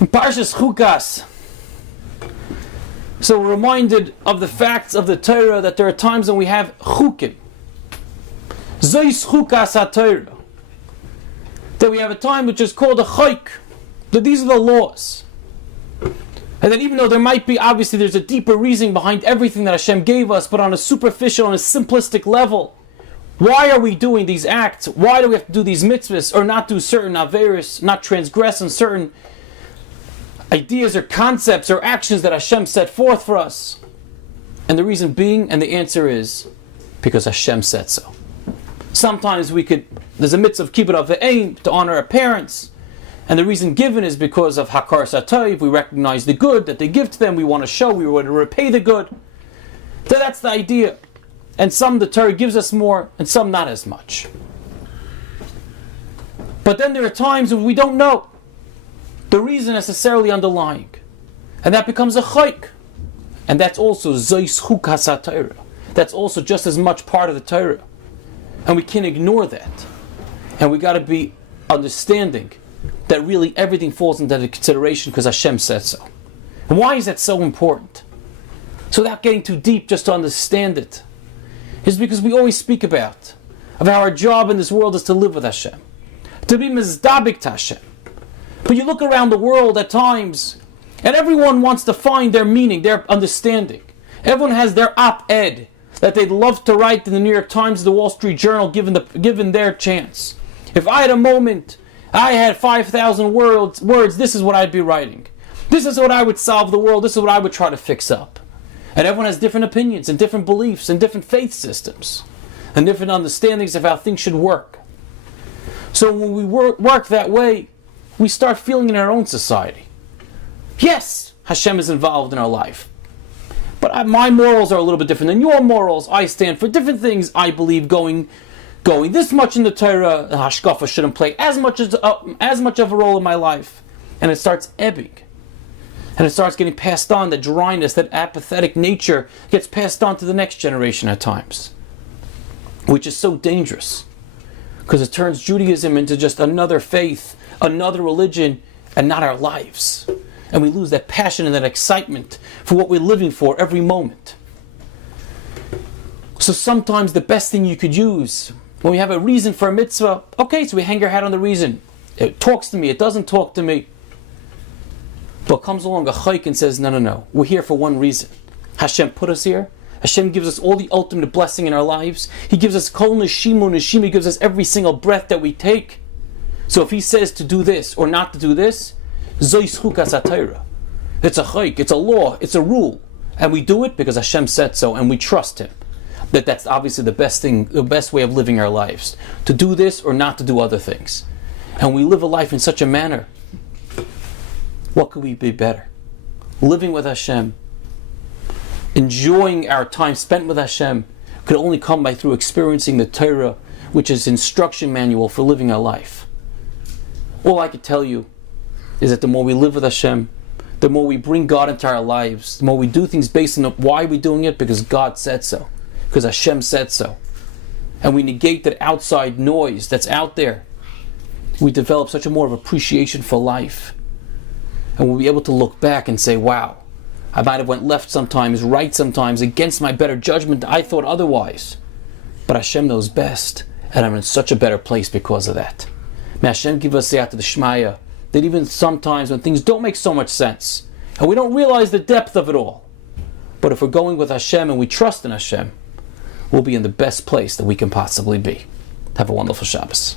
In Parshat Chukat, so we're reminded of the facts of the Torah, that there are times when we have chukim. Zois chukas ha-Torah. That we have a time which is called a chayk. That these are the laws. And that even though there might be, obviously there's a deeper reason behind everything that Hashem gave us, but on a superficial, on a simplistic level, why are we doing these acts? Why do we have to do these mitzvahs, or not do certain averis, not transgress on certain ideas or concepts or actions that Hashem set forth for us? And the reason being, and the answer is, because Hashem said so. Sometimes there's a mitzvah of kibbud av v'ein, to honor our parents, and the reason given is because of hakar satayv. We recognize the good that they give to them, we want to show, we want to repay the good. So that's the idea. And some the Torah gives us more, and some not as much. But then there are times when we don't know the reason necessarily underlying, and that becomes a chayk, and that's also zois chukas ha-Torah. That's also just as much part of the Torah, and we can't ignore that. And we got to be understanding that really everything falls into the consideration because Hashem said so. And why is that so important? So without getting too deep, just to understand it, is because we always speak about how our job in this world is to live with Hashem, to be mizdabik to Hashem. But you look around the world at times, and everyone wants to find their meaning, their understanding. Everyone has their op-ed that they'd love to write in the New York Times, the Wall Street Journal, given their chance. If I had a moment, I had 5,000 words, this is what I'd be writing. This is what I would solve the world, this is what I would try to fix up. And everyone has different opinions and different beliefs and different faith systems and different understandings of how things should work. So when we work that way, we start feeling in our own society, yes, Hashem is involved in our life, but my morals are a little bit different than your morals. I stand for different things. I believe going this much in the Torah, the hashkafa shouldn't play as much of a role in my life. And it starts ebbing. And it starts getting passed on. The dryness, that apathetic nature gets passed on to the next generation at times, which is so dangerous, because it turns Judaism into just another faith, another religion, and not our lives. And we lose that passion and that excitement for what we're living for every moment. So sometimes the best thing you could use, when we have a reason for a mitzvah, okay, so we hang our hat on the reason. It talks to me, it doesn't talk to me. But comes along a chayk and says, no, we're here for one reason. Hashem put us here. Hashem gives us all the ultimate blessing in our lives. He gives us kol neshimu neshima. He gives us every single breath that we take. So if He says to do this or not to do this, zois chukas ha-Torah. It's a chayk, it's a law, it's a rule. And we do it because Hashem said so, and we trust Him. That's obviously the best thing, the best way of living our lives. To do this or not to do other things. And we live a life in such a manner. What could we be better? Living with Hashem, enjoying our time spent with Hashem, could only come through experiencing the Torah, which is instruction manual for living our life. All I could tell you is that the more we live with Hashem, the more we bring God into our lives, the more we do things based on why we're doing it, because God said so, because Hashem said so. And we negate that outside noise that's out there. We develop such a more of appreciation for life. And we'll be able to look back and say, wow, I might have went left sometimes, right sometimes, against my better judgment. I thought otherwise. But Hashem knows best, and I'm in such a better place because of that. May Hashem give us siyata d'shmaya, that even sometimes when things don't make so much sense, and we don't realize the depth of it all, but if we're going with Hashem and we trust in Hashem, we'll be in the best place that we can possibly be. Have a wonderful Shabbos.